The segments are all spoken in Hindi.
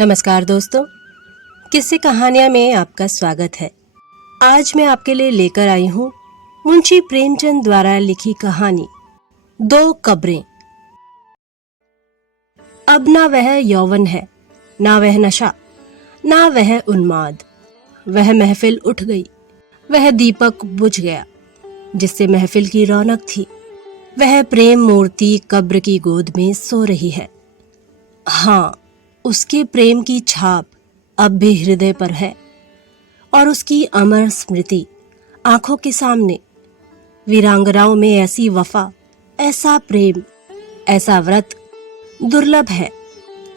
नमस्कार दोस्तों, किस्से कहानियां में आपका स्वागत है। आज मैं आपके लिए लेकर आई हूँ मुंशी प्रेमचंद द्वारा लिखी कहानी दो कब्रें। अब ना वह यौवन है, ना वह नशा, ना वह उन्माद। वह महफिल उठ गई, वह दीपक बुझ गया जिससे महफिल की रौनक थी। वह प्रेम मूर्ति कब्र की गोद में सो रही है। हाँ, उसके प्रेम की छाप अब भी हृदय पर है और उसकी अमर स्मृति आंखों के सामने। वीरांगनाओं में ऐसी वफा, ऐसा प्रेम, ऐसा व्रत दुर्लभ है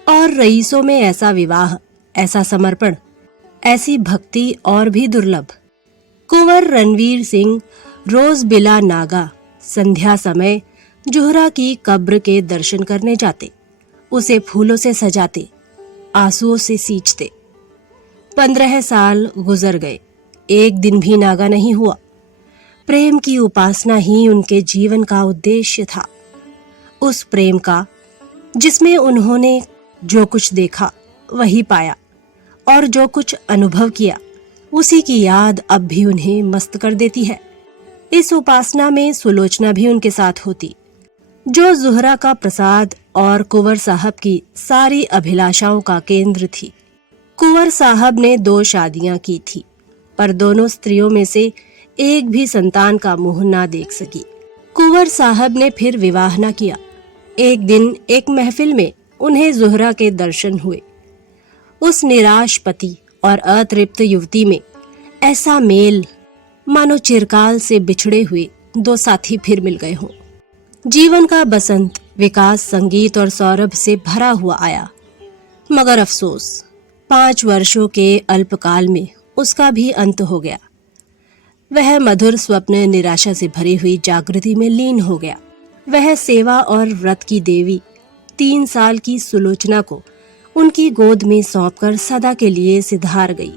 और रईसों में ऐसा विवाह, ऐसा समर्पण, ऐसी भक्ति और भी दुर्लभ। कुंवर रणवीर सिंह रोज बिला नागा संध्या समय जोहरा की कब्र के दर्शन करने जाते, उसे फूलों से सजाते, आंसुओं से सींचते। 15 साल गुजर गए, एक दिन भी नागा नहीं हुआ। प्रेम की उपासना ही उनके जीवन का उद्देश्य था। उस प्रेम का जिसमें उन्होंने जो कुछ देखा वही पाया और जो कुछ अनुभव किया उसी की याद अब भी उन्हें मस्त कर देती है। इस उपासना में सुलोचना भी उनके साथ होती, जो जोहरा का प्रसाद और कुंवर साहब की सारी अभिलाषाओं का केंद्र थी। कुंवर साहब ने 2 शादियां की थी, पर दोनों स्त्रियों में से एक भी संतान का मुंह ना देख सकी। कुंवर साहब ने फिर विवाह न किया। एक दिन एक महफिल में उन्हें जोहरा के दर्शन हुए। उस निराश पति और अतृप्त युवती में ऐसा मेल मानो चिरकाल से बिछड़े हुए 2 साथी फिर मिल गए हों। जीवन का बसंत विकास, संगीत और सौरभ से भरा हुआ आया, मगर अफसोस 5 वर्षों के अल्पकाल में उसका भी अंत हो गया। वह मधुर स्वप्न निराशा से भरी हुई जागृति में लीन हो गया। वह सेवा और व्रत की देवी 3 साल की सुलोचना को उनकी गोद में सौंपकर सदा के लिए सिधार गई।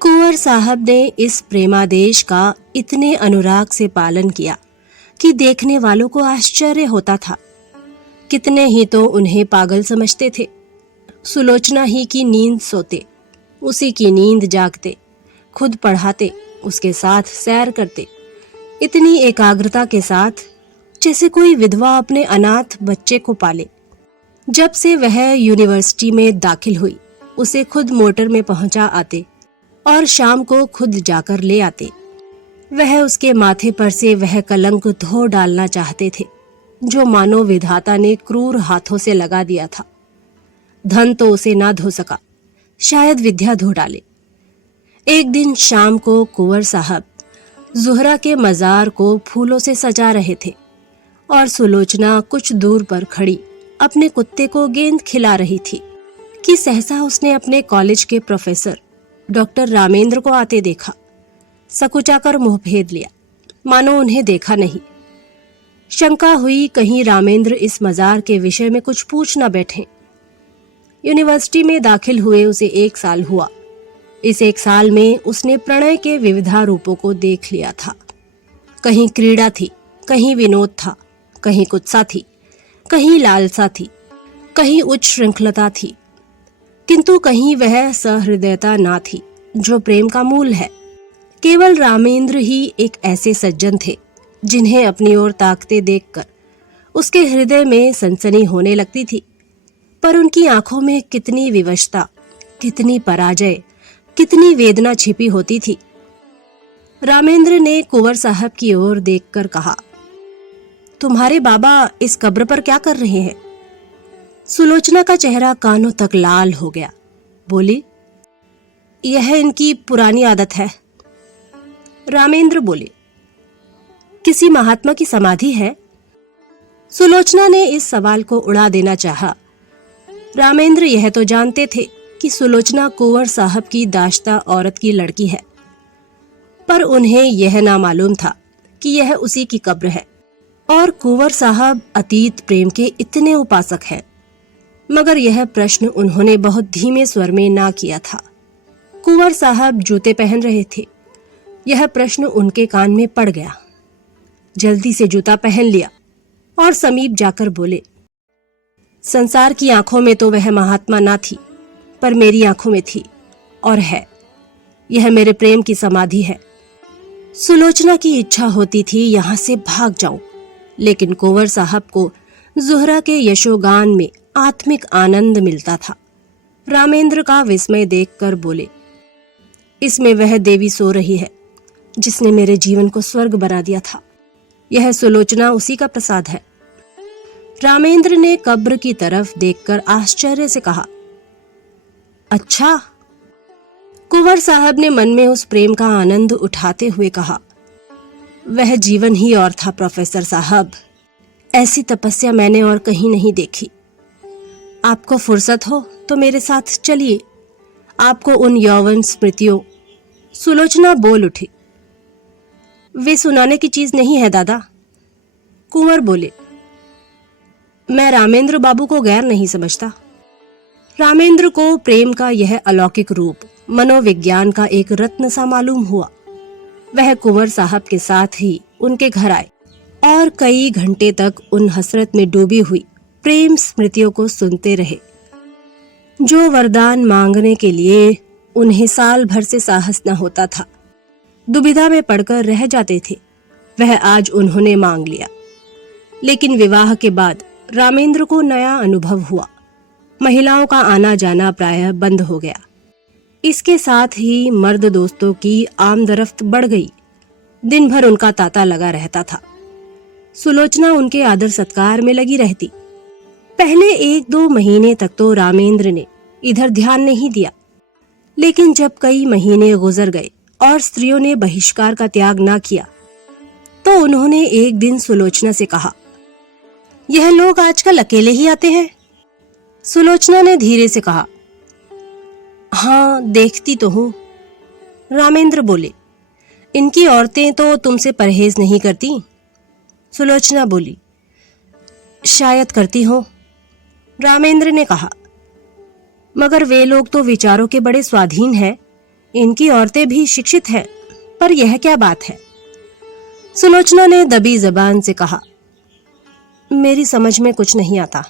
कुंवर साहब ने इस प्रेमादेश का इतने अनुराग से पालन किया कि देखने वालों को आश्चर्य होता था। कितने ही तो उन्हें पागल समझते थे। सुलोचना ही की नींद सोते, उसी की नींद जागते, खुद पढ़ाते, उसके साथ सैर करते, इतनी एकाग्रता के साथ जैसे कोई विधवा अपने अनाथ बच्चे को पाले। जब से वह यूनिवर्सिटी में दाखिल हुई, उसे खुद मोटर में पहुंचा आते और शाम को खुद जाकर ले आते। वह उसके माथे पर से वह कलंक धो डालना चाहते थे जो मानो विधाता ने क्रूर हाथों से लगा दिया था। धन तो उसे ना धो सका, शायद विद्या धो डाले। एक दिन शाम को कुंवर साहब जोहरा के मजार को फूलों से सजा रहे थे और सुलोचना कुछ दूर पर खड़ी अपने कुत्ते को गेंद खिला रही थी कि सहसा उसने अपने कॉलेज के प्रोफेसर डॉक्टर रामेंद्र को आते देखा। सकुचाकर मुंह फेर लिया, मानो उन्हें देखा नहीं। शंका हुई कहीं रामेंद्र इस मजार के विषय में कुछ पूछ न बैठे। यूनिवर्सिटी में दाखिल हुए उसे 1 साल हुआ। इस 1 साल में उसने प्रणय के विविधा रूपों को देख लिया था। कहीं क्रीड़ा थी, कहीं विनोद था, कहीं कुत्सा थी, कहीं लालसा थी, कहीं उच्च श्रृंखलता थी, किंतु कहीं वह सहृदयता ना थी जो प्रेम का मूल है। केवल रामेंद्र ही एक ऐसे सज्जन थे जिन्हें अपनी ओर ताकते देखकर उसके हृदय में सनसनी होने लगती थी। पर उनकी आंखों में कितनी विवशता, कितनी पराजय, कितनी वेदना छिपी होती थी। रामेंद्र ने कुंवर साहब की ओर देखकर कहा, तुम्हारे बाबा इस कब्र पर क्या कर रहे हैं? सुलोचना का चेहरा कानों तक लाल हो गया। बोली, यह इनकी पुरानी आदत है। रामेंद्र बोले, किसी महात्मा की समाधि है? सुलोचना ने इस सवाल को उड़ा देना चाहा। रामेंद्र यह तो जानते थे कि सुलोचना कुंवर साहब की दाश्ता औरत की लड़की है, पर उन्हें यह ना मालूम था कि यह उसी की कब्र है और कुंवर साहब अतीत प्रेम के इतने उपासक हैं। मगर यह प्रश्न उन्होंने बहुत धीमे स्वर में ना किया था। कुंवर साहब जूते पहन रहे थे। यह प्रश्न उनके कान में पड़ गया। जल्दी से जूता पहन लिया और समीप जाकर बोले, संसार की आंखों में तो वह महात्मा ना थी, पर मेरी आंखों में थी और है। यह मेरे प्रेम की समाधि है। सुलोचना की इच्छा होती थी यहां से भाग जाऊं, लेकिन कुंवर साहब को ज़ुहरा के यशोगान में आत्मिक आनंद मिलता था। रामेंद्र का विस्मय देखकर बोले, इसमें वह देवी सो रही है जिसने मेरे जीवन को स्वर्ग बना दिया था। यह सुलोचना उसी का प्रसाद है। रामेंद्र ने कब्र की तरफ देखकर आश्चर्य से कहा, अच्छा। कुंवर साहब ने मन में उस प्रेम का आनंद उठाते हुए कहा, वह जीवन ही और था प्रोफेसर साहब। ऐसी तपस्या मैंने और कहीं नहीं देखी। आपको फुर्सत हो तो मेरे साथ चलिए, आपको उन यौवन स्मृतियों। सुलोचना बोल उठी, वे सुनाने की चीज नहीं है दादा। कुंवर बोले, मैं रामेंद्र बाबू को गैर नहीं समझता। रामेंद्र को प्रेम का यह अलौकिक रूप मनोविज्ञान का एक रत्न सा मालूम हुआ। वह कुंवर साहब के साथ ही उनके घर आए और कई घंटे तक उन हसरत में डूबी हुई प्रेम स्मृतियों को सुनते रहे, जो वरदान मांगने के लिए उन्हें साल भर से साहस न होता था, दुविधा में पड़कर रह जाते थे, वह आज उन्होंने मांग लिया। लेकिन विवाह के बाद रामेंद्र को नया अनुभव हुआ। महिलाओं का आना जाना प्रायः बंद हो गया। इसके साथ ही मर्द दोस्तों की आमदरफ्त बढ़ गई। दिन भर उनका तांता लगा रहता था। सुलोचना उनके आदर सत्कार में लगी रहती। पहले 1-2 महीने तक तो रामेंद्र ने इधर ध्यान नहीं दिया, लेकिन जब कई महीने गुजर गए और स्त्रियों ने बहिष्कार का त्याग ना किया, तो उन्होंने एक दिन सुलोचना से कहा, यह लोग आजकल अकेले ही आते हैं। सुलोचना ने धीरे से कहा, हाँ देखती तो हूं। रामेंद्र बोले, इनकी औरतें तो तुमसे परहेज नहीं करती। सुलोचना बोली, शायद करती हो। रामेंद्र ने कहा, मगर वे लोग तो विचारों के बड़े स्वाधीन हैं। इनकी औरतें भी शिक्षित हैं, पर यह क्या बात है। सुलोचना ने दबी जबान से कहा, मेरी समझ में कुछ नहीं आता।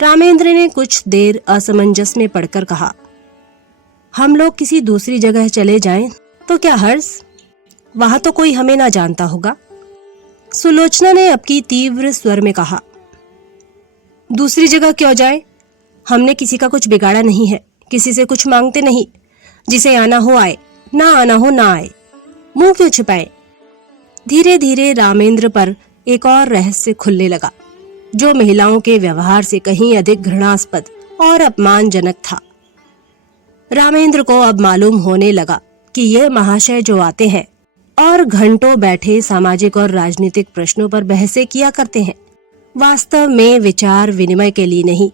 रामेंद्र ने कुछ देर असमंजस में पड़कर कहा, हम लोग किसी दूसरी जगह चले जाएं तो क्या हर्ज, वहां तो कोई हमें ना जानता होगा। सुलोचना ने अपनी तीव्र स्वर में कहा, दूसरी जगह क्यों जाए, हमने किसी का कुछ बिगाड़ा नहीं है, किसी से कुछ मांगते नहीं। जिसे आना हो आए, ना आना हो ना आए, मुंह क्यों छिपाए। धीरे धीरे रामेंद्र पर एक और रहस्य खुलने लगा, जो महिलाओं के व्यवहार से कहीं अधिक घृणास्पद और अपमानजनक था। रामेंद्र को अब मालूम होने लगा कि ये महाशय जो आते हैं और घंटों बैठे सामाजिक और राजनीतिक प्रश्नों पर बहसें किया करते हैं, वास्तव में विचार विनिमय के लिए नहीं,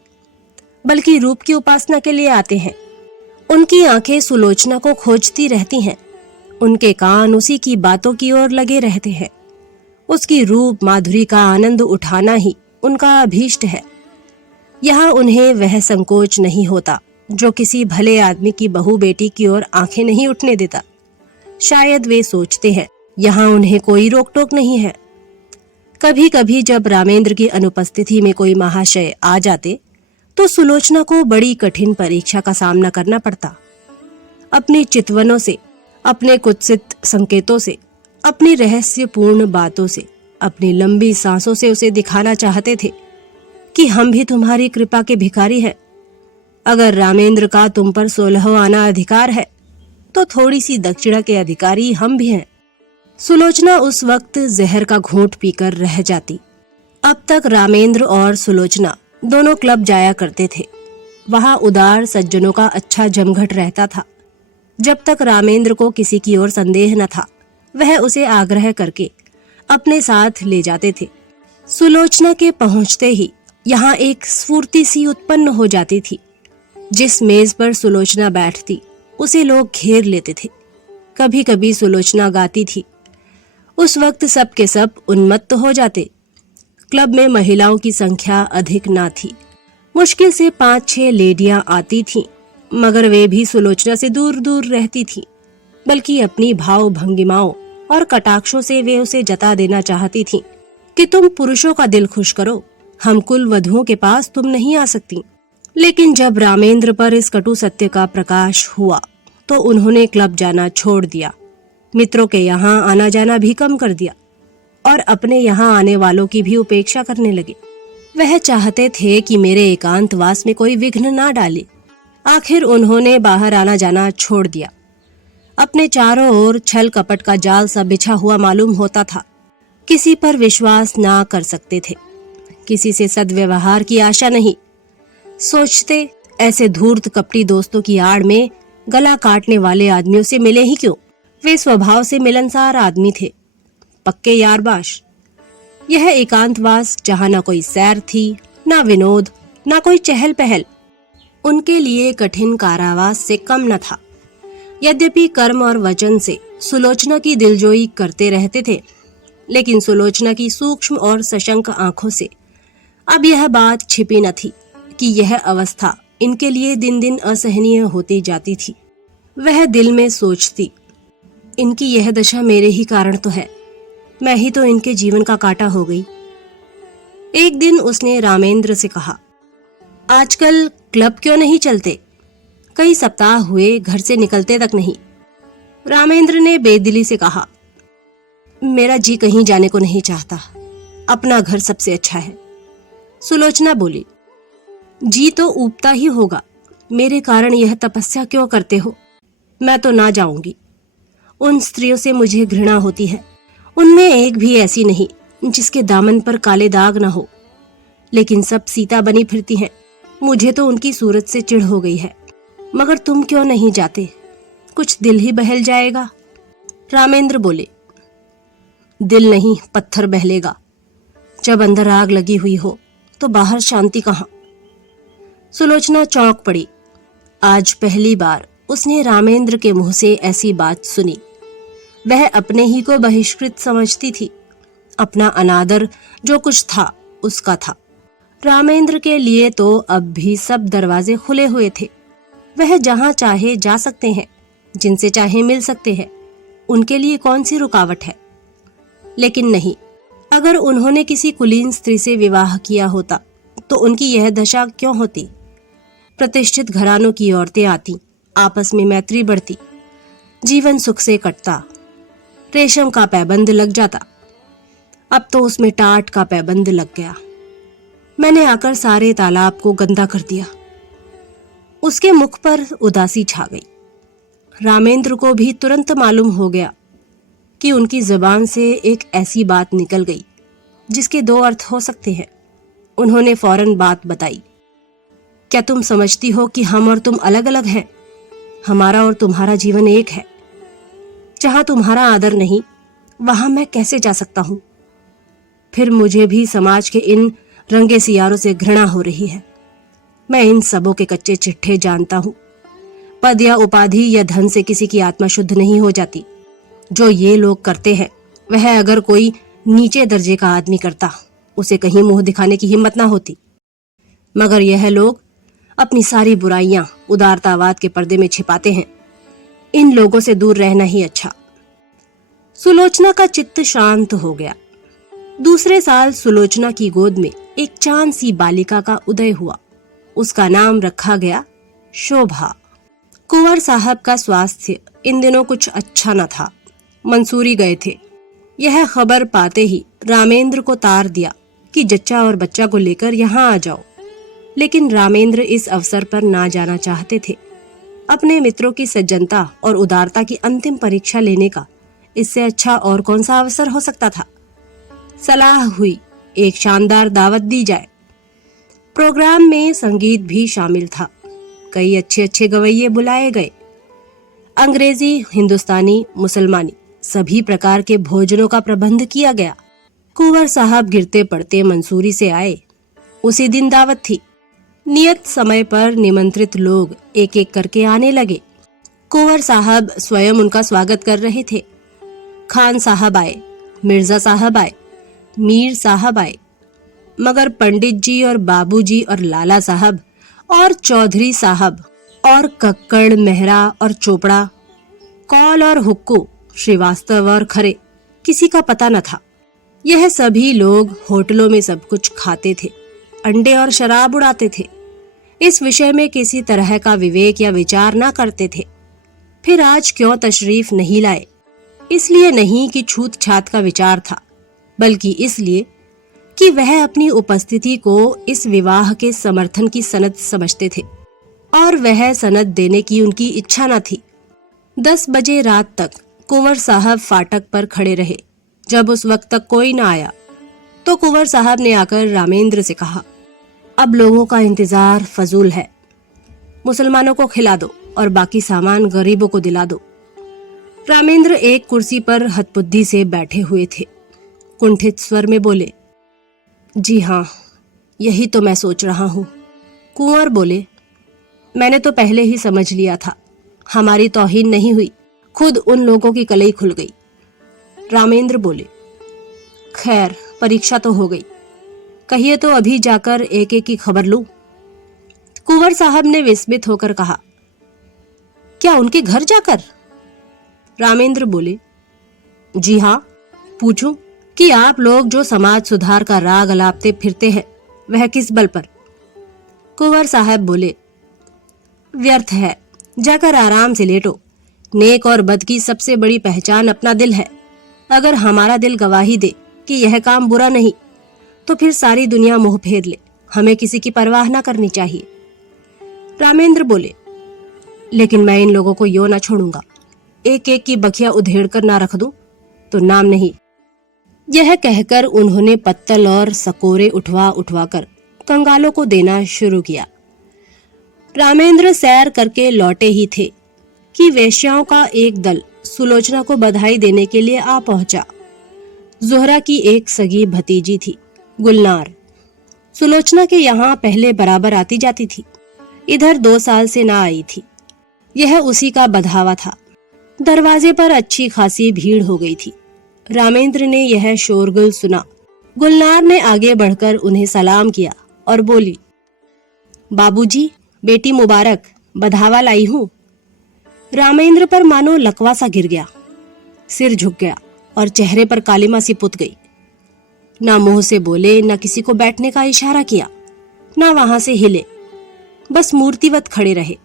बल्कि रूप की उपासना के लिए आते हैं। उनकी आंखें सुलोचना को खोजती रहती हैं, उनके कान उसी की बातों की ओर लगे रहते हैं। उसकी रूप माधुरी का आनंद उठाना ही उनका अभीष्ट है। यहाँ उन्हें वह संकोच नहीं होता जो किसी भले आदमी की बहू बेटी की ओर आंखें नहीं उठने देता। शायद वे सोचते हैं यहाँ उन्हें कोई रोक टोक नहीं है। कभी कभी जब रामेंद्र की अनुपस्थिति में कोई महाशय आ जाते तो सुलोचना को बड़ी कठिन परीक्षा का सामना करना पड़ता। अपनी चितवनों से, अपने कुत्सित संकेतों से, अपनी रहस्यपूर्ण बातों से, अपनी लंबी सांसों से उसे दिखाना चाहते थे कि हम भी तुम्हारी कृपा के भिखारी हैं। अगर रामेंद्र का तुम पर 16 आना अधिकार है तो थोड़ी सी दक्षिणा के अधिकारी हम भी हैं। सुलोचना उस वक्त जहर का घूंट पीकर रह जाती। अब तक रामेंद्र और सुलोचना दोनों क्लब जाया करते थे। वहां उदार सज्जनों का अच्छा जमघट रहता था। जब तक रामेंद्र को किसी की ओर संदेह न था, वह उसे आग्रह करके अपने साथ ले जाते थे। सुलोचना के पहुंचते ही यहाँ एक स्फूर्ति सी उत्पन्न हो जाती थी। जिस मेज पर सुलोचना बैठती उसे लोग घेर लेते थे। कभी कभी सुलोचना गाती थी। उस वक्त सब के सब उन्मत्त हो जाते। क्लब में महिलाओं की संख्या अधिक ना थी। मुश्किल से 5-6 लेडियां आती थीं, मगर वे भी सुलोचना से दूर दूर रहती थीं। बल्कि अपनी भाव भंगिमाओं और कटाक्षों से वे उसे जता देना चाहती थीं कि तुम पुरुषों का दिल खुश करो, हम कुल वधुओं के पास तुम नहीं आ सकती। लेकिन जब रामेंद्र पर इस कटु सत्य का प्रकाश हुआ तो उन्होंने क्लब जाना छोड़ दिया, मित्रों के यहाँ आना जाना भी कम कर दिया और अपने यहाँ आने वालों की भी उपेक्षा करने लगे। वह चाहते थे कि मेरे एकांतवास में कोई विघ्न ना डाले। आखिर उन्होंने बाहर आना जाना छोड़ दिया। अपने चारों ओर छल कपट का जाल सा बिछा हुआ मालूम होता था। किसी पर विश्वास ना कर सकते थे, किसी से सद्व्यवहार की आशा नहीं। सोचते ऐसे धूर्त कपटी दोस्तों की आड़ में गला काटने वाले आदमियों से मिले ही क्यों। वे स्वभाव से मिलनसार आदमी थे, पक्के यारबाश। यह एकांतवास जहाँ ना कोई सैर थी, ना विनोद, ना कोई चहल पहल, उनके लिए कठिन कारावास से कम न था। यद्यपि कर्म और वचन से सुलोचना की दिलजोई करते रहते थे, लेकिन सुलोचना की सूक्ष्म और सशंक आंखों से अब यह बात छिपी न थी कि यह अवस्था इनके लिए दिन दिन असहनीय होती जाती थी। वह दिल में सोचती, इनकी यह दशा मेरे ही कारण तो है, मैं ही तो इनके जीवन का कांटा हो गई। एक दिन उसने रामेंद्र से कहा, आजकल क्लब क्यों नहीं चलते? कई सप्ताह हुए घर से निकलते तक नहीं। रामेंद्र ने बेदिली से कहा, मेरा जी कहीं जाने को नहीं चाहता, अपना घर सबसे अच्छा है। सुलोचना बोली, जी तो ऊबता ही होगा, मेरे कारण यह तपस्या क्यों करते हो? मैं तो ना जाऊंगी। उन स्त्रियों से मुझे घृणा होती है, उनमें एक भी ऐसी नहीं जिसके दामन पर काले दाग न हो, लेकिन सब सीता बनी फिरती हैं। मुझे तो उनकी सूरत से चिढ़ हो गई है। मगर तुम क्यों नहीं जाते? कुछ दिल ही बहल जाएगा। रामेंद्र बोले, दिल नहीं पत्थर बहलेगा। जब अंदर आग लगी हुई हो तो बाहर शांति कहाँ? सुलोचना चौंक पड़ी। आज पहली बार उसने रामेंद्र के मुंह से ऐसी बात सुनी। वह अपने ही को बहिष्कृत समझती थी। अपना अनादर जो कुछ था उसका था। रामेंद्र के लिए तो अब भी सब दरवाजे खुले हुए थे। वह जहां चाहे जा सकते हैं, जिनसे चाहे मिल सकते हैं, उनके लिए कौन सी रुकावट है? लेकिन नहीं, अगर उन्होंने किसी कुलीन स्त्री से विवाह किया होता तो उनकी यह दशा क्यों होती? प्रतिष्ठित घरानों की औरतें आती, आपस में मैत्री बढ़ती, जीवन सुख से कटता, रेशम का पैबंद लग जाता। अब तो उसमें टाट का पैबंद लग गया। मैंने आकर सारे तालाब को गंदा कर दिया। उसके मुख पर उदासी छा गई। रामेंद्र को भी तुरंत मालूम हो गया कि उनकी जुबान से एक ऐसी बात निकल गई जिसके दो अर्थ हो सकते हैं। उन्होंने फौरन बात बताई, क्या तुम समझती हो कि हम और तुम अलग अलग हैं? हमारा और तुम्हारा जीवन एक है। जहां तुम्हारा आदर नहीं, वहां मैं कैसे जा सकता हूं? फिर मुझे भी समाज के इन रंगे सियारों से घृणा हो रही है। मैं इन सबों के कच्चे चिट्ठे जानता हूं। पद या उपाधि या धन से किसी की आत्मा शुद्ध नहीं हो जाती। जो ये लोग करते हैं, वह अगर कोई नीचे दर्जे का आदमी करता, उसे कहीं मुंह दिखाने की हिम्मत ना होती। मगर यह लोग अपनी सारी बुराइयां उदारतावाद के पर्दे में छिपाते हैं। इन लोगों से दूर रहना ही अच्छा। सुलोचना का चित्त शांत हो गया। दूसरे साल सुलोचना की गोद में एक चांद सी बालिका का उदय हुआ। उसका नाम रखा गया शोभा। कुंवर साहब का स्वास्थ्य इन दिनों कुछ अच्छा न था। मंसूरी गए थे। यह खबर पाते ही रामेंद्र को तार दिया कि जच्चा और बच्चा को लेकर यहाँ आ जाओ। लेकिन रामेंद्र इस अवसर पर ना जाना चाहते थे। अपने मित्रों की सज्जनता और उदारता की अंतिम परीक्षा लेने का इससे अच्छा और कौन सा अवसर हो सकता था। सलाह हुई एक शानदार दावत दी जाए। प्रोग्राम में संगीत भी शामिल था। कई अच्छे अच्छे गवैये बुलाए गए। अंग्रेजी, हिंदुस्तानी, मुसलमानी सभी प्रकार के भोजनों का प्रबंध किया गया। कुंवर साहब गिरते पड़ते मंसूरी से आए। उसी दिन दावत थी। नियत समय पर निमंत्रित लोग एक एक करके आने लगे। कुंवर साहब स्वयं उनका स्वागत कर रहे थे। खान साहब आए, मिर्जा साहब आए, मीर साहब आए, मगर पंडित जी और बाबूजी और लाला साहब और चौधरी साहब और कक्कड़, मेहरा और चोपड़ा, कौल और हुक्कू, श्रीवास्तव और खरे किसी का पता न था। यह सभी लोग होटलों में सब कुछ खाते थे, अंडे और शराब उड़ाते थे। इस विषय में किसी तरह का विवेक या विचार ना करते थे। फिर आज क्यों तशरीफ नहीं लाए? इसलिए नहीं कि छूत छात का विचार था, बल्कि इसलिए कि वह अपनी उपस्थिति को इस विवाह के समर्थन की सनद समझते थे और वह सनद देने की उनकी इच्छा न थी। 10 बजे रात तक कुंवर साहब फाटक पर खड़े रहे। जब उस वक्त तक कोई न आया तो कुंवर साहब ने आकर रामेंद्र से कहा, अब लोगों का इंतजार फजूल है, मुसलमानों को खिला दो और बाकी सामान गरीबों को दिला दो। रामेंद्र एक कुर्सी पर हतबुद्धि से बैठे हुए थे। कुंठित स्वर में बोले, जी हाँ, यही तो मैं सोच रहा हूँ। कुंवर बोले, मैंने तो पहले ही समझ लिया था, हमारी तौहीन नहीं हुई, खुद उन लोगों की कलई खुल गई। रामेंद्र बोले, खैर परीक्षा तो हो गई, कहिए तो अभी जाकर एक एक की खबर लूं। कुंवर साहब ने विस्मित होकर कहा, क्या उनके घर जाकर? रामेंद्र बोले, जी हाँ, पूछूं कि आप लोग जो समाज सुधार का राग अलापते फिरते हैं वह किस बल पर? कुंवर साहब बोले, व्यर्थ है, जाकर आराम से लेटो। नेक और बद की सबसे बड़ी पहचान अपना दिल है। अगर हमारा दिल गवाही दे कि यह काम बुरा नहीं, तो फिर सारी दुनिया मुंह फेर ले, हमें किसी की परवाह ना करनी चाहिए। रामेंद्र बोले, लेकिन मैं इन लोगों को यो ना छोड़ूंगा, एक एक की बखिया उधेड़ कर ना रख दूं तो नाम नहीं। यह कहकर उन्होंने पत्तल और सकोरे उठवा उठवा कर कंगालों को देना शुरू किया। रामेंद्र सैर करके लौटे ही थे कि वेश्याओं का एक दल सुलोचना को बधाई देने के लिए आ पहुंचा। जोहरा की एक सगी भतीजी थी, गुलनार। सुलोचना के यहाँ पहले बराबर आती जाती थी, इधर 2 साल से ना आई थी। यह उसी का बधावा था। दरवाजे पर अच्छी खासी भीड़ हो गई थी। रामेंद्र ने यह शोरगुल सुना। गुलनार ने आगे बढ़कर उन्हें सलाम किया और बोली, बाबूजी, बेटी मुबारक, बधावा लाई हूं। रामेंद्र पर मानो लकवा सा गिर गया, सिर झुक गया और चेहरे पर कालिमा सी पुत गई। ना मुंह से बोले, ना किसी को बैठने का इशारा किया, ना वहां से हिले, बस मूर्तिवत खड़े रहे।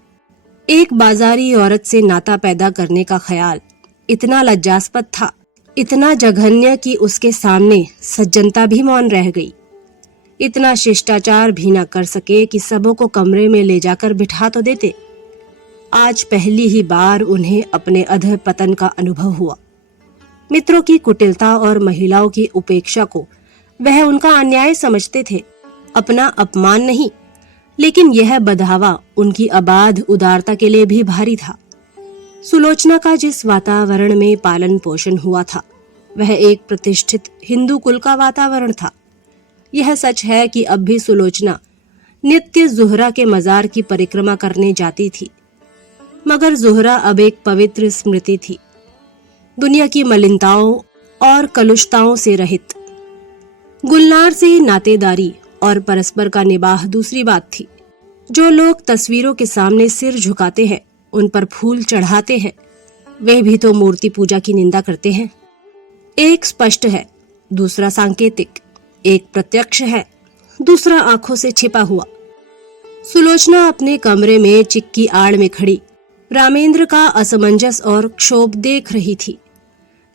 एक बाजारी औरत से नाता पैदा करने का ख्याल इतना लज्जास्पद था, इतना जघन्य कि उसके सामने सज्जनता भी मौन रह गई। इतना शिष्टाचार भी न कर सके कि सबों को कमरे में ले जाकर बिठा तो देते। आज पहली ही बार उन्हें अपने अधः पतन का अनुभव हुआ। मित्रों की कुटिलता और महिलाओं की उपेक्षा को वह उनका अन्याय समझते थे, अपना अपमान नहीं। लेकिन यह बधावा उनकी अबाध उदारता के लिए भी भारी था। सुलोचना का जिस वातावरण में पालन पोषण हुआ था वह एक प्रतिष्ठित हिंदू कुल का वातावरण था। यह सच है कि अब भी सुलोचना नित्य जोहरा के मजार की परिक्रमा करने जाती थी, मगर जोहरा अब एक पवित्र स्मृति थी, दुनिया की मलिनताओं और कलुषताओं से रहित। गुलनार से नातेदारी और परस्पर का निबाह दूसरी बात थी। जो लोग तस्वीरों के सामने सिर झुकाते हैं, उन पर फूल चढ़ाते हैं, वे भी तो मूर्ति पूजा की निंदा करते हैं। एक स्पष्ट है, दूसरा सांकेतिक। एक प्रत्यक्ष है, दूसरा आंखों से छिपा हुआ। सुलोचना अपने कमरे में चिक्की आड़ में खड़ी रामेंद्र का असमंजस और क्षोभ देख रही थी।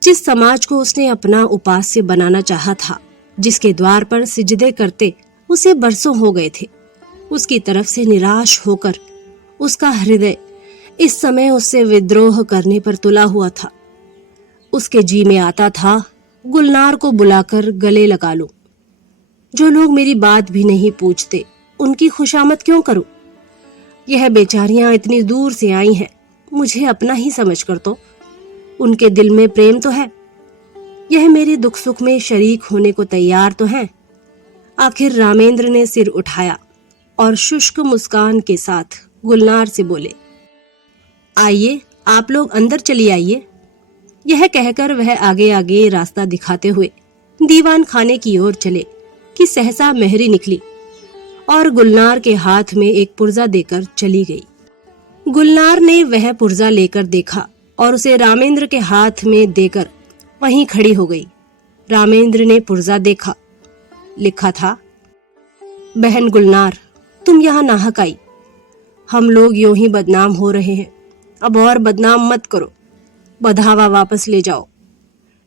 जिस समाज को उसने अपना उपास्य बनाना चाहा था, जिसके द्वार पर सिजदे करते उसे बरसों हो गए थे, उसकी तरफ से निराश होकर उसका हृदय इस समय उससे विद्रोह करने पर तुला हुआ था। उसके जी में आता था, गुलनार को बुलाकर गले लगा लूं। जो लोग मेरी बात भी नहीं पूछते, उनकी खुशामद क्यों करूं? यह बेचारियां इतनी दूर से आई हैं, मुझे अपना ही समझकर तो उनके दिल में प्रेम तो है। यह मेरे दुख सुख में शरीक होने को तैयार तो हैं। आखिर रामेंद्र ने सिर उठाया और शुष्क मुस्कान के साथ गुलनार से बोले, आइए, आप लोग अंदर चली आइए। यह कहकर वह आगे आगे रास्ता दिखाते हुए दीवान खाने की ओर चले कि सहसा मेहरी निकली और गुलनार के हाथ में एक पुर्जा देकर चली गई। गुलनार ने वह पुर्जा लेकर देखा और उसे रामेंद्र के हाथ में देकर वहीं खड़ी हो गई। रामेंद्र ने पुर्जा देखा, लिखा था, बहन गुलनार, तुम यहाँ नाहक आई, हम लोग यूं ही बदनाम हो रहे हैं। अब और बदनाम मत करो। बधावा वापस ले जाओ।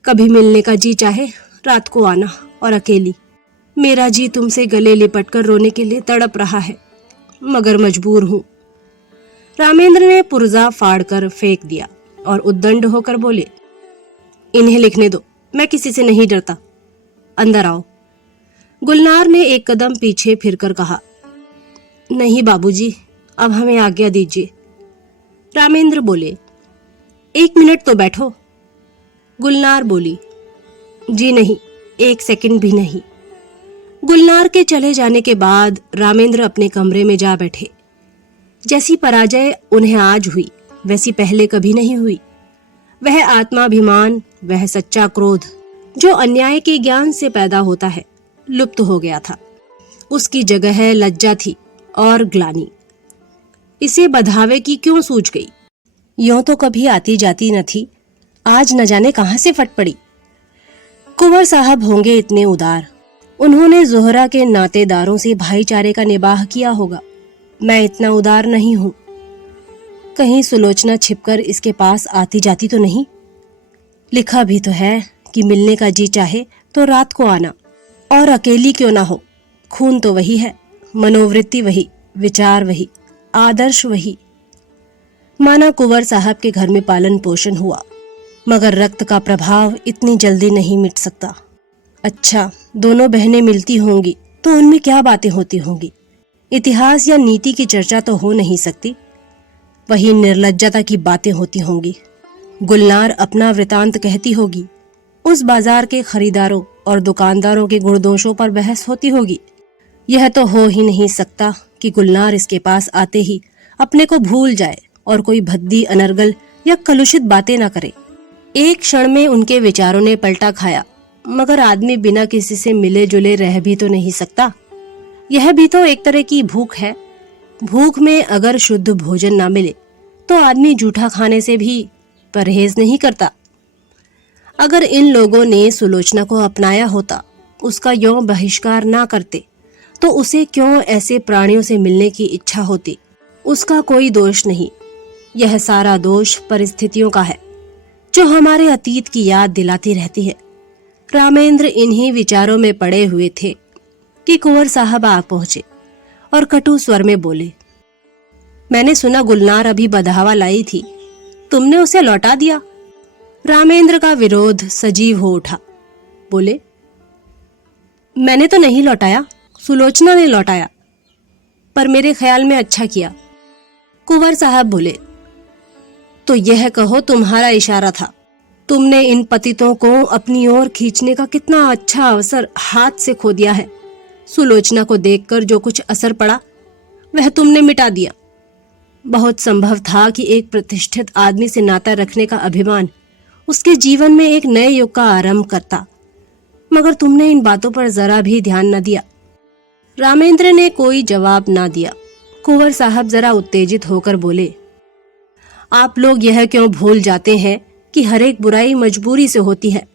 कभी मिलने का जी चाहे रात को आना, और अकेली। मेरा जी तुमसे गले लिपटकर रोने के लिए तड़प रहा है, मगर मजबूर हूं। रामेंद्र ने पुर्जा फाड़कर फेंक दिया और उद्दंड होकर बोले, इन्हें लिखने दो, मैं किसी से नहीं डरता। अंदर आओ। गुलनार ने एक कदम पीछे फिरकर कहा, नहीं बाबूजी, अब हमें आज्ञा दीजिए। रामेंद्र बोले, 1 मिनट तो बैठो। गुलनार बोली, जी नहीं, 1 सेकंड भी नहीं। गुलनार के चले जाने के बाद रामेंद्र अपने कमरे में जा बैठे। जैसी पराजय उन्हें आज हुई, वैसी पहले कभी नहीं हुई। वह आत्माभिमान, वह सच्चा क्रोध जो अन्याय के ज्ञान से पैदा होता है, लुप्त हो गया था। उसकी जगह लज्जा थी और ग्लानि। इसे बधावे की क्यों सूझ गई? यूं तो कभी आती जाती न थी, आज न जाने कहां से फट पड़ी। कुंवर साहब होंगे इतने उदार, उन्होंने जोहरा के नातेदारों से भाईचारे का निबाह किया होगा। मैं इतना उदार नहीं हूं। कहीं सुलोचना छिपकर इसके पास आती जाती तो नहीं? लिखा भी तो है कि मिलने का जी चाहे तो रात को आना, और अकेली क्यों ना हो। खून तो वही है, मनोवृत्ति वही, विचार वही, आदर्श वही। माना कुंवर साहब के घर में पालन पोषण हुआ, मगर रक्त का प्रभाव इतनी जल्दी नहीं मिट सकता। अच्छा, दोनों बहनें मिलती होंगी तो उनमें क्या बातें होती होंगी? इतिहास या नीति की चर्चा तो हो नहीं सकती। वही निर्लज्जता की बातें होती होंगी। गुलनार अपना वृतांत कहती होगी, उस बाजार के खरीदारों और दुकानदारों के गुणदोषों पर बहस होती होगी। यह तो हो ही नहीं सकता कि गुलनार इसके पास आते ही अपने को भूल जाए और कोई भद्दी, अनर्गल या कलुषित बातें न करे। एक क्षण में उनके विचारों ने पलटा खाया, मगर आदमी बिना किसी से मिले जुले रह भी तो नहीं सकता। यह भी तो एक तरह की भूख है। भूख में अगर शुद्ध भोजन ना मिले तो आदमी जूठा खाने से भी परहेज नहीं करता। अगर इन लोगों ने सुलोचना को अपनाया होता, उसका यौन बहिष्कार ना करते, तो उसे क्यों ऐसे प्राणियों से मिलने की इच्छा होती? उसका कोई दोष नहीं। यह सारा दोष परिस्थितियों का है, जो हमारे अतीत की याद दिलाती रहती है। रामेंद्र इन्हीं विचारों में पड़े हुए थे कि कुंवर साहब आ पहुंचे और कटु स्वर में बोले, मैंने सुना गुलनार अभी बधावा लाई थी, तुमने उसे लौटा दिया। रामेंद्र का विरोध सजीव हो उठा। बोले, मैंने तो नहीं लौटाया, सुलोचना ने लौटाया, पर मेरे ख्याल में अच्छा किया। कुंवर साहब बोले, तो यह कहो तुम्हारा इशारा था। तुमने इन पतितों को अपनी ओर खींचने का कितना अच्छा अवसर हाथ से खो दिया है। सुलोचना को देखकर जो कुछ असर पड़ा वह तुमने मिटा दिया। बहुत संभव था कि एक प्रतिष्ठित आदमी से नाता रखने का अभिमान उसके जीवन में एक नए युग का आरंभ करता, मगर तुमने इन बातों पर जरा भी ध्यान न दिया। रामेंद्र ने कोई जवाब ना दिया। कुंवर साहब जरा उत्तेजित होकर बोले, आप लोग यह क्यों भूल जाते हैं कि हर एक बुराई मजबूरी से होती है।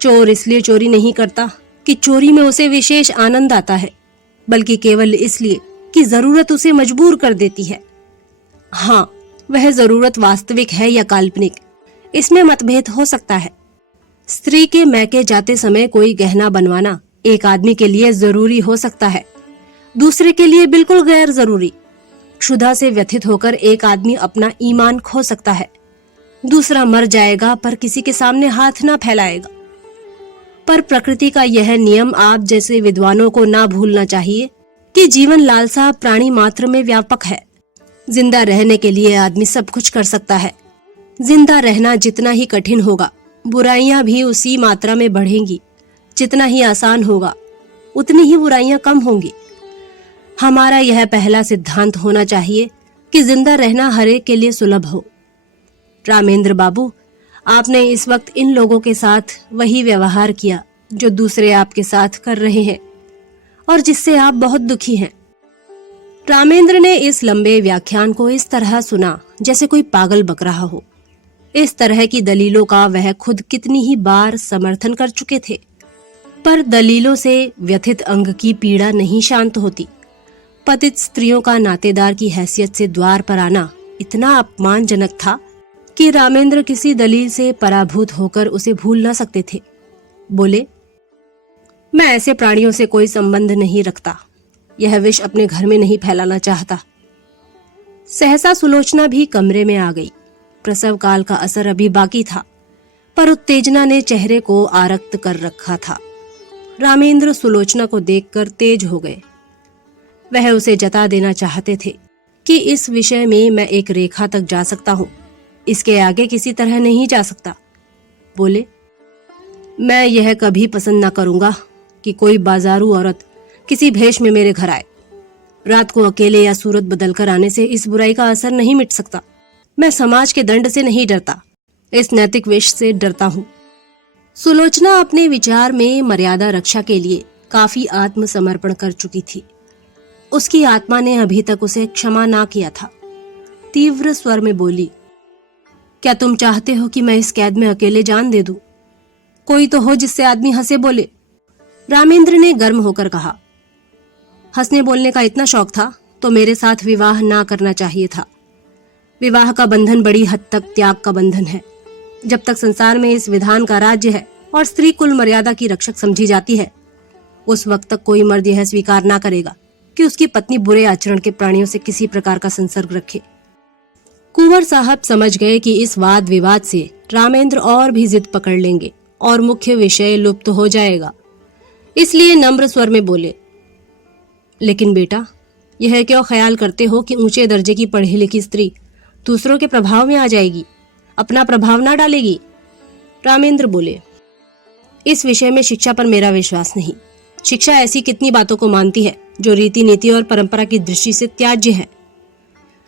चोर इसलिए चोरी नहीं करता कि चोरी में उसे विशेष आनंद आता है, बल्कि केवल इसलिए कि जरूरत उसे मजबूर कर देती है। हाँ, वह जरूरत वास्तविक है या काल्पनिक, इसमें मतभेद हो सकता है। स्त्री के मैके जाते समय कोई गहना बनवाना एक आदमी के लिए जरूरी हो सकता है, दूसरे के लिए बिल्कुल गैर जरूरी। क्षुधा से व्यथित होकर एक आदमी अपना ईमान खो सकता है, दूसरा मर जाएगा पर किसी के सामने हाथ ना फैलाएगा। पर प्रकृति का यह नियम आप जैसे विद्वानों को ना भूलना चाहिए कि जीवन लालसा प्राणी मात्र में व्यापक है। जिंदा रहने के लिए आदमी सब कुछ कर सकता है। जिंदा रहना जितना ही कठिन होगा, बुराइयां भी उसी मात्रा में बढ़ेंगी। जितना ही आसान होगा, उतनी ही बुराइयां कम होंगी। हमारा यह पहला सिद्धांत होना चाहिए कि जिंदा रहना हर एक के लिए सुलभ हो। रामेंद्र बाबू, आपने इस वक्त इन लोगों के साथ वही व्यवहार किया जो दूसरे आपके साथ कर रहे हैं और जिससे आप बहुत दुखी हैं। रामेंद्र ने इस लंबे व्याख्यान को इस तरह सुना जैसे कोई पागल बक रहा हो। इस तरह की दलीलों का वह खुद कितनी ही बार समर्थन कर चुके थे, पर दलीलों से व्यथित अंग की पीड़ा नहीं शांत होती। पतित स्त्रियों का नातेदार की हैसियत से द्वार पर आना इतना अपमानजनक था कि रामेंद्र किसी दलील से पराभूत होकर उसे भूल न सकते थे। बोले, मैं ऐसे प्राणियों से कोई संबंध नहीं रखता, यह विष अपने घर में नहीं फैलाना चाहता। सहसा सुलोचना भी कमरे में आ गई। प्रसव काल का असर अभी बाकी था, पर उत्तेजना ने चेहरे को आरक्त कर रखा था। रामेंद्र सुलोचना को देखकर तेज हो गए। वह उसे जता देना चाहते थे कि इस विषय में मैं एक रेखा तक जा सकता हूं, इसके आगे किसी तरह नहीं जा सकता। बोले, मैं यह कभी पसंद न करूंगा कि कोई बाजारू औरत किसी भेष में मेरे घर आए। रात को अकेले या सूरत बदलकर आने से इस बुराई का असर नहीं मिट सकता। मैं समाज के दंड से नहीं डरता, इस नैतिक विष से डरता हूँ। सुलोचना अपने विचार में मर्यादा रक्षा के लिए काफी आत्मसमर्पण कर चुकी थी। उसकी आत्मा ने अभी तक उसे क्षमा ना किया था। तीव्र स्वर में बोली, क्या तुम चाहते हो कि मैं इस कैद में अकेले जान दे दूं? कोई तो हो जिससे आदमी हंसे बोले। रामेंद्र ने गर्म होकर कहा, हंसने बोलने का इतना शौक था तो मेरे साथ विवाह ना करना चाहिए था। विवाह का बंधन बड़ी हद तक त्याग का बंधन है। जब तक संसार में इस विधान का राज्य है और स्त्री कुल मर्यादा की रक्षक समझी जाती है, उस वक्त तक कोई मर्द यह स्वीकार ना करेगा कि उसकी पत्नी बुरे आचरण के प्राणियों से किसी प्रकार का संसर्ग रखे। कुंवर साहब समझ गए कि इस वाद विवाद से रामेंद्र और भी जिद पकड़ लेंगे और मुख्य विषय लुप्त हो जाएगा। इसलिए नम्र स्वर में बोले, लेकिन बेटा, यह क्यों ख्याल करते हो कि ऊंचे दर्जे की पढ़ी लिखी स्त्री दूसरों के प्रभाव में आ जाएगी, अपना प्रभाव ना डालेगी? रामेंद्र बोले, इस विषय में शिक्षा पर मेरा विश्वास नहीं। शिक्षा ऐसी कितनी बातों को मानती है जो रीति नीति और परंपरा की दृष्टि से त्याज्य है।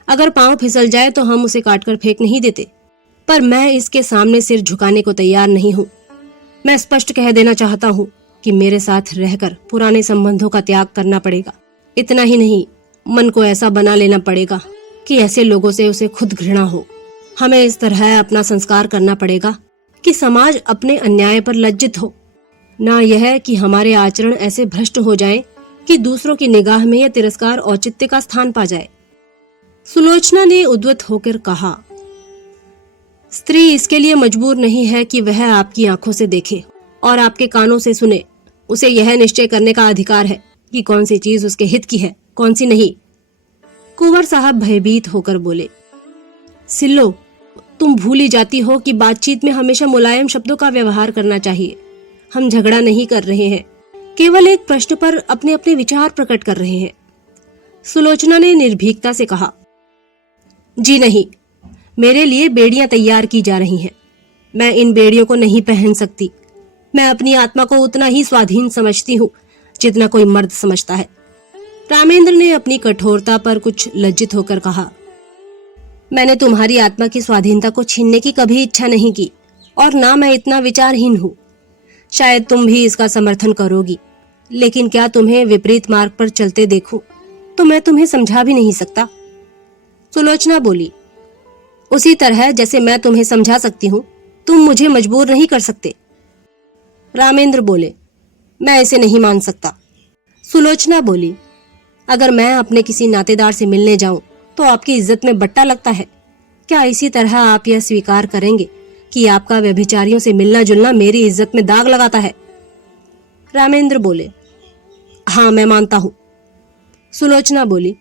अगर पांव फिसल जाए तो हम उसे काटकर फेंक नहीं देते, पर मैं इसके सामने सिर झुकाने को तैयार नहीं हूँ। मैं स्पष्ट कह देना चाहता हूँ कि मेरे साथ रहकर पुराने संबंधों का त्याग करना पड़ेगा। इतना ही नहीं, मन को ऐसा बना लेना पड़ेगा कि ऐसे लोगों से उसे खुद घृणा हो। हमें इस तरह अपना संस्कार करना पड़ेगा कि समाज अपने अन्याय पर लज्जित हो, ना यह कि हमारे आचरण ऐसे भ्रष्ट हो जाएं कि दूसरों की निगाह में यह तिरस्कार औचित्य का स्थान पा जाए। सुलोचना ने उद्वत होकर कहा, स्त्री इसके लिए मजबूर नहीं है कि वह आपकी आंखों से देखे और आपके कानों से सुने। उसे यह निश्चय करने का अधिकार है कि कौन सी चीज उसके हित की है, कौन सी नहीं। कुंवर साहब भयभीत होकर बोले, सिल्लो, तुम भूली जाती हो कि बातचीत में हमेशा मुलायम शब्दों का व्यवहार करना चाहिए। हम झगड़ा नहीं कर रहे हैं, केवल एक प्रश्न पर अपने अपने विचार प्रकट कर रहे हैं। सुलोचना ने निर्भीकता से कहा, जी नहीं, मेरे लिए बेड़ियां तैयार की जा रही हैं। मैं इन बेड़ियों को नहीं पहन सकती। मैं अपनी आत्मा को उतना ही स्वाधीन समझती हूँ जितना कोई मर्द समझता है। रामेंद्र ने अपनी कठोरता पर कुछ लज्जित होकर कहा, मैंने तुम्हारी आत्मा की स्वाधीनता को छीनने की कभी इच्छा नहीं की और ना मैं इतना विचारहीन हूँ। शायद तुम भी इसका समर्थन करोगी, लेकिन क्या तुम्हें विपरीत मार्ग पर चलते देखूं तो मैं तुम्हें समझा भी नहीं सकता। सुलोचना बोली, उसी तरह जैसे मैं तुम्हें समझा सकती हूँ, तुम मुझे मजबूर नहीं कर सकते। रामेंद्र बोले, मैं इसे नहीं मान सकता। सुलोचना बोली, अगर मैं अपने किसी नातेदार से मिलने जाऊं तो आपकी इज्जत में बट्टा लगता है। क्या इसी तरह आप यह स्वीकार करेंगे कि आपका व्यभिचारियों से मिलना जुलना मेरी इज्जत में दाग लगाता है? रामेंद्र बोले, हाँ, मैं मानता हूं। सुलोचना बोली,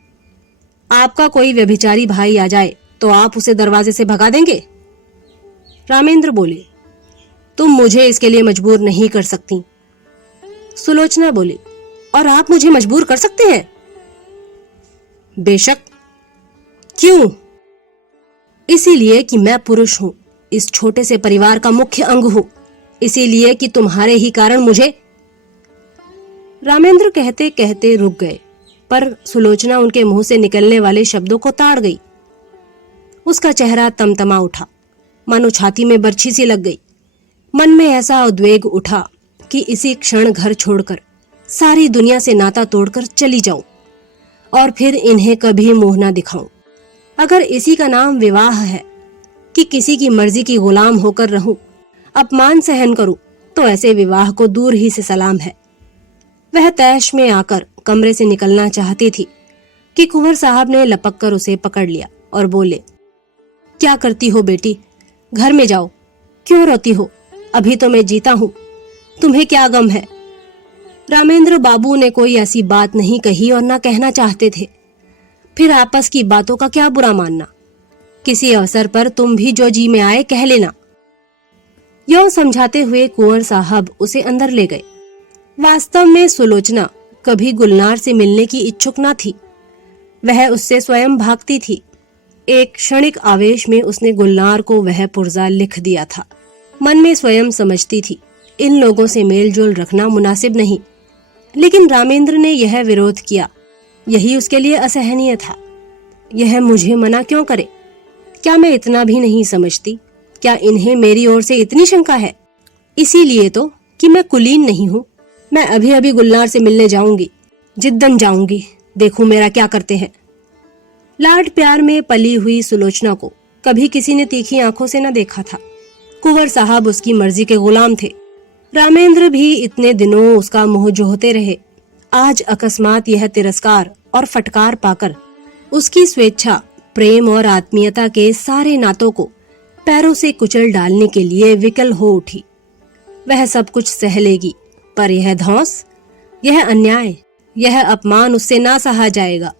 आपका कोई व्यभिचारी भाई आ जाए तो आप उसे दरवाजे से भगा देंगे? रामेंद्र बोले, तुम मुझे इसके लिए मजबूर नहीं कर सकती। सुलोचना बोली, और आप मुझे मजबूर कर सकते हैं? बेशक। क्यों? इसीलिए कि मैं पुरुष हूं, इस छोटे से परिवार का मुख्य अंग हूं। इसीलिए कि तुम्हारे ही कारण मुझे। रामेंद्र कहते कहते रुक गए, पर सुलोचना उनके मुंह से निकलने वाले शब्दों को ताड़ गई। उसका चेहरा तमतमा उठा, मानो छाती में बर्छी सी लग गई। मन में ऐसा उद्वेग उठा कि इसी क्षण घर छोड़कर सारी दुनिया से नाता तोड़कर चली जाऊं और फिर इन्हें कभी मुंह ना दिखाऊं। अगर इसी का नाम विवाह है कि किसी की मर्जी की गुलाम होकर रहूं, अपमान सहन करूं, तो ऐसे विवाह को दूर ही से सलाम है। वह तैश में आकर कमरे से निकलना चाहती थी, कि कुंवर साहब ने लपक कर उसे पकड़ लिया और बोले, क्या करती हो बेटी, घर में जाओ, क्यों रोती हो? अभी तो मैं जीता हूँ, तुम्हें क्या गम है? रामेंद्र बाबू ने कोई ऐसी बात नहीं कही और ना कहना चाहते थे। फिर आपस की बातों का क्या बुरा मानना, किसी अवसर पर तुम भी जो जी में आए कह लेना। यूं समझाते हुए कुंवर साहब उसे अंदर ले गए। वास्तव में सुलोचना कभी गुलनार से मिलने की इच्छुक न थी, वह उससे स्वयं भागती थी। एक क्षणिक आवेश में उसने गुलनार को वह पुर्जा लिख दिया था। मन में स्वयं समझती थी, इन लोगों से मेलजोल रखना मुनासिब नहीं, लेकिन रामेंद्र ने यह विरोध किया, यही उसके लिए असहनीय था। यह मुझे मना क्यों करे? क्या मैं इतना भी नहीं समझती? क्या इन्हें मेरी ओर से इतनी शंका है? इसीलिए तो कि मैं कुलीन नहीं हूँ। मैं अभी अभी गुलनार से मिलने जाऊंगी, जिद्दन जाऊंगी, देखूं मेरा क्या करते हैं। लाड प्यार में पली हुई सुलोचना को कभी किसी ने तीखी आंखों से न देखा था। कुंवर साहब उसकी मर्जी के गुलाम थे। रामेंद्र भी इतने दिनों उसका मुंह जोहते रहे। आज अकस्मात यह तिरस्कार और फटकार पाकर उसकी स्वेच्छा, प्रेम और आत्मीयता के सारे नातों को पैरों से कुचल डालने के लिए विकल हो उठी। वह सब कुछ सह लेगी, पर यह धौंस, यह अन्याय, यह अपमान उससे ना सहा जाएगा।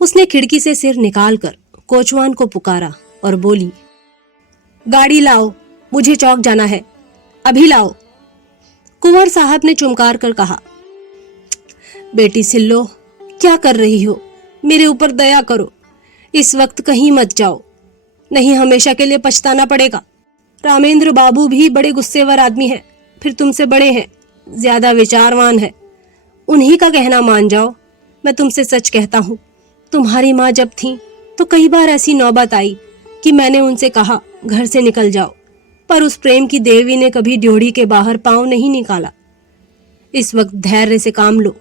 उसने खिड़की से सिर निकालकर कोचवान को पुकारा और बोली, गाड़ी लाओ, मुझे चौक जाना है, अभी लाओ। कुंवर साहब ने चुमकार कर कहा, बेटी सिल्लो, क्या कर रही हो? मेरे ऊपर दया करो, इस वक्त कहीं मत जाओ, नहीं हमेशा के लिए पछताना पड़ेगा। रामेंद्र बाबू भी बड़े गुस्सेवर आदमी हैं, फिर तुमसे बड़े हैं, ज्यादा विचारवान है। उन्हीं का कहना मान जाओ। मैं तुमसे सच कहता हूँ, तुम्हारी माँ जब थी तो कई बार ऐसी नौबत आई कि मैंने उनसे कहा घर से निकल जाओ, पर उस प्रेम की देवी ने कभी ड्योढ़ी के बाहर पांव नहीं निकाला। इस वक्त धैर्य से काम लो,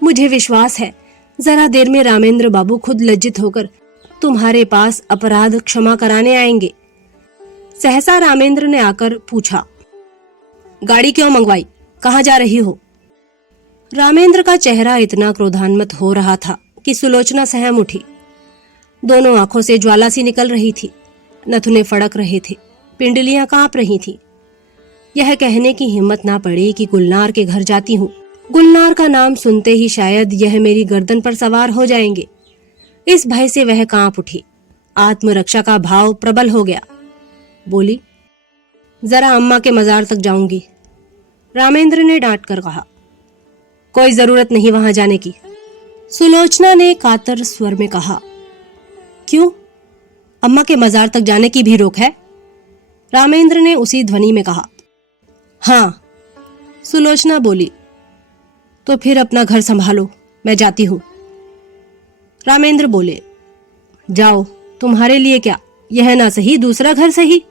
मुझे विश्वास है जरा देर में रामेंद्र बाबू खुद लज्जित होकर तुम्हारे पास अपराध क्षमा कराने आएंगे। सहसा रामेंद्र ने आकर पूछा, गाड़ी क्यों मंगवाई, कहाँ जा रही हो? रामेंद्र का चेहरा इतना क्रोधान्वित हो रहा था कि सुलोचना सहम उठी। दोनों आंखों से ज्वाला सी निकल रही थी, नथुने फड़क रहे थे, पिंडलियां कांप रही थीं। यह कहने की हिम्मत ना पड़ी कि गुलनार के घर जाती हूँ। गुलनार का नाम सुनते ही शायद यह मेरी गर्दन पर सवार हो जाएंगे। इस भय से वह कांप उठी। आत्मरक्षा का भाव प्रबल हो गया। बोली, जरा अम्मा के मजार तक जाऊंगी। रामेंद्र ने डांट कर कहा, कोई जरूरत नहीं वहां जाने की। सुलोचना ने कातर स्वर में कहा, क्यों, अम्मा के मजार तक जाने की भी रोक है? रामेंद्र ने उसी ध्वनि में कहा। हाँ, सुलोचना बोली, तो फिर अपना घर संभालो, मैं जाती हूं। रामेंद्र बोले, जाओ, तुम्हारे लिए क्या, यह ना सही दूसरा घर सही।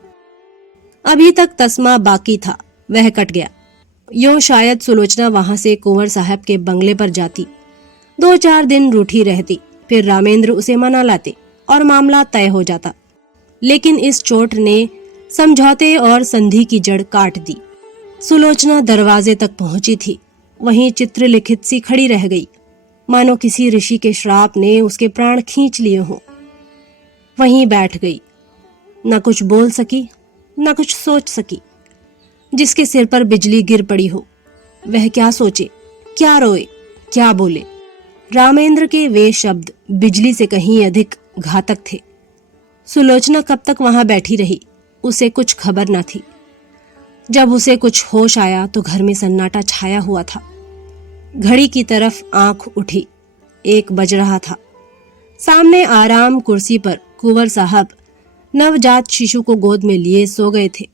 अभी तक तस्मा बाकी था, वह कट गया। यूं शायद सुलोचना वहां से कुंवर साहब के बंगले पर जाती, 2-4 दिन रूठी रहती, फिर रामेंद्र उसे मना लाते और मामला तय हो जाता। लेकिन इस चोट ने समझौते और संधि की जड़ काट दी। सुलोचना दरवाजे तक पहुंची थी, वहीं चित्रलिखित सी खड़ी रह गई, मानो किसी ऋषि के श्राप ने उसके प्राण खींच लिए हों। वहीं बैठ गई, न कुछ बोल सकी, न कुछ सोच सकी। जिसके सिर पर बिजली गिर पड़ी हो, वह क्या सोचे, क्या रोए, क्या बोले? रामेंद्र के वे शब्द बिजली से कहीं अधिक घातक थे। सुलोचना कब तक वहां बैठी रही, उसे कुछ खबर न थी। जब उसे कुछ होश आया तो घर में सन्नाटा छाया हुआ था। घड़ी की तरफ आंख उठी, 1 बज रहा था। सामने आराम कुर्सी पर कुंवर साहब नवजात शिशु को गोद में लिए सो गए थे।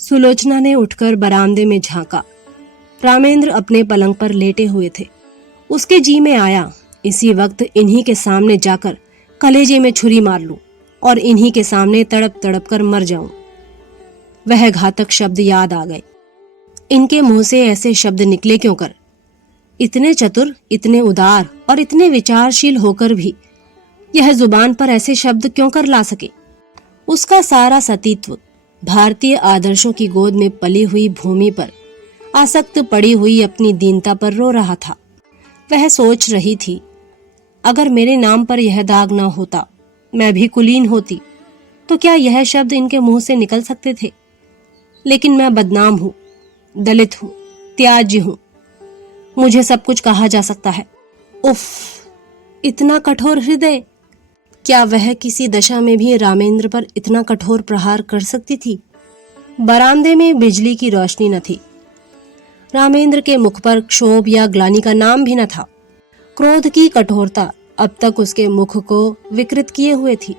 सुलोचना ने उठकर बरामदे में झांका। रामेंद्र अपने पलंग पर लेटे हुए थे। उसके जी में आया, इसी वक्त इन्हीं के सामने जाकर कलेजे में छुरी मार लूं और इन्हीं के सामने तड़प तड़प कर मर जाऊं। वह घातक शब्द याद आ गए। इनके मुंह से ऐसे शब्द निकले क्यों कर? इतने चतुर, इतने उदार और इतने विचारशील होकर भी यह जुबान पर ऐसे शब्द क्यों कर ला सके? उसका सारा सतीत्व भारतीय आदर्शों की गोद में पली हुई भूमि पर आसक्त पड़ी हुई अपनी दीनता पर रो रहा था। वह सोच रही थी, अगर मेरे नाम पर यह दाग ना होता, मैं भी कुलीन होती, तो क्या यह शब्द इनके मुंह से निकल सकते थे? लेकिन मैं बदनाम हूं, दलित हूं, त्याज्य हूं। मुझे सब कुछ कहा जा सकता है। उफ, इतना कठोर हृदय! क्या वह किसी दशा में भी रामेंद्र पर इतना कठोर प्रहार कर सकती थी? बरामदे में बिजली की रोशनी न थी। रामेंद्र के मुख पर क्षोभ या ग्लानि का नाम भी न था। क्रोध की कठोरता अब तक उसके मुख को विकृत किए हुए थी।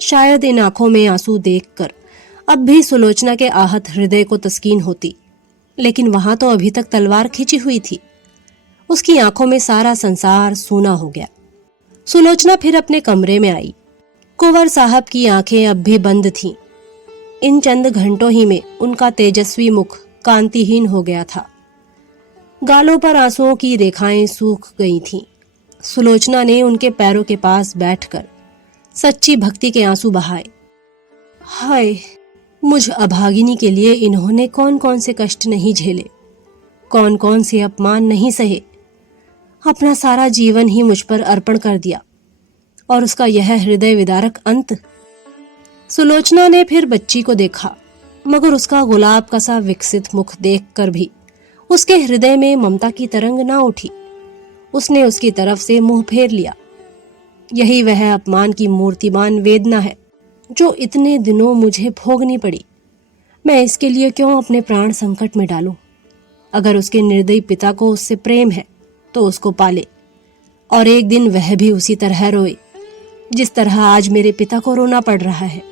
शायद इन आंखों में आंसू देखकर अब भी सुलोचना के आहत हृदय को तस्कीन होती, लेकिन वहां तो अभी तक तलवार खिंची हुई थी। उसकी आंखों में सारा संसार सूना हो गया। सुलोचना फिर अपने कमरे में आई। कुंवर साहब की आंखें अब भी बंद थीं। इन चंद घंटों ही में उनका तेजस्वी मुख कांतिहीन हो गया था। गालों पर आंसुओं की रेखाएं सूख गई थीं। सुलोचना ने उनके पैरों के पास बैठकर सच्ची भक्ति के आंसू बहाए। हाय, मुझ अभागिनी के लिए इन्होंने कौन कौन से कष्ट नहीं झेले, कौन कौन से अपमान नहीं सहे। अपना सारा जीवन ही मुझ पर अर्पण कर दिया, और उसका यह हृदय विदारक अंत। सुलोचना ने फिर बच्ची को देखा, मगर उसका गुलाब का सा विकसित मुख देखकर भी उसके हृदय में ममता की तरंग ना उठी। उसने उसकी तरफ से मुंह फेर लिया। यही वह अपमान की मूर्तिमान वेदना है जो इतने दिनों मुझे भोगनी पड़ी। मैं इसके लिए क्यों अपने प्राण संकट में डालूं? अगर उसके निर्दयी पिता को उससे प्रेम है तो उसको पाले, और एक दिन वह भी उसी तरह रोए जिस तरह आज मेरे पिता को रोना पड़ रहा है।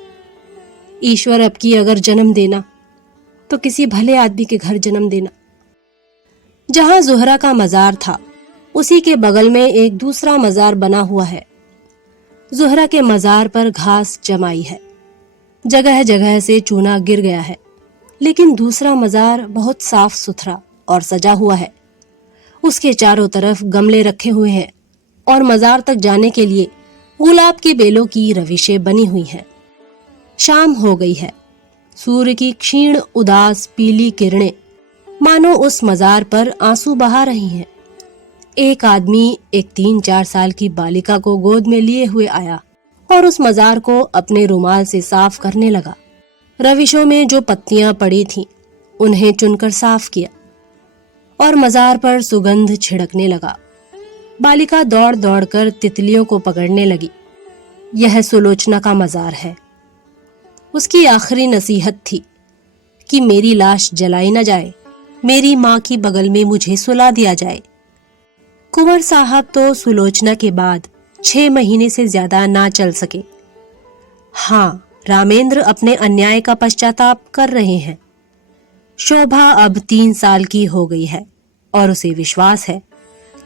ईश्वर अब की अगर जन्म देना तो किसी भले आदमी के घर जन्म देना। जहां जुहरा का मजार था उसी के बगल में एक दूसरा मजार बना हुआ है। जुहरा के मजार पर घास जमाई है, जगह जगह से चूना गिर गया है, लेकिन दूसरा मजार बहुत साफ सुथरा और सजा हुआ है। उसके चारों तरफ गमले रखे हुए हैं और मजार तक जाने के लिए गुलाब के बेलों की रविशें बनी हुई हैं। शाम हो गई है। सूर्य की क्षीण उदास पीली किरणें मानो उस मजार पर आंसू बहा रही हैं। एक आदमी एक 3-4 साल की बालिका को गोद में लिए हुए आया और उस मजार को अपने रुमाल से साफ करने लगा। रविशों में जो पत्तियां पड़ी थीं उन्हें चुनकर साफ किया और मजार पर सुगंध छिड़कने लगा। बालिका दौड़ दौड़कर तितलियों को पकड़ने लगी। यह सुलोचना का मजार है। उसकी आखिरी नसीहत थी कि मेरी लाश जलाई न जाए, मेरी माँ की बगल में मुझे सुला दिया जाए। कुंवर साहब तो सुलोचना के बाद 6 महीने से ज्यादा ना चल सके। हाँ, रामेंद्र अपने अन्याय का पश्चाताप कर रहे हैं। शोभा अब 3 साल की हो गई है और उसे विश्वास है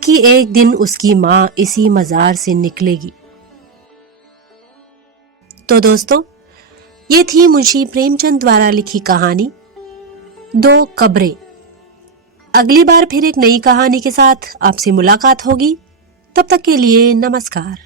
कि एक दिन उसकी माँ इसी मजार से निकलेगी। तो दोस्तों, ये थी मुंशी प्रेमचंद द्वारा लिखी कहानी 2 कब्रें। अगली बार फिर एक नई कहानी के साथ आपसे मुलाकात होगी। तब तक के लिए नमस्कार।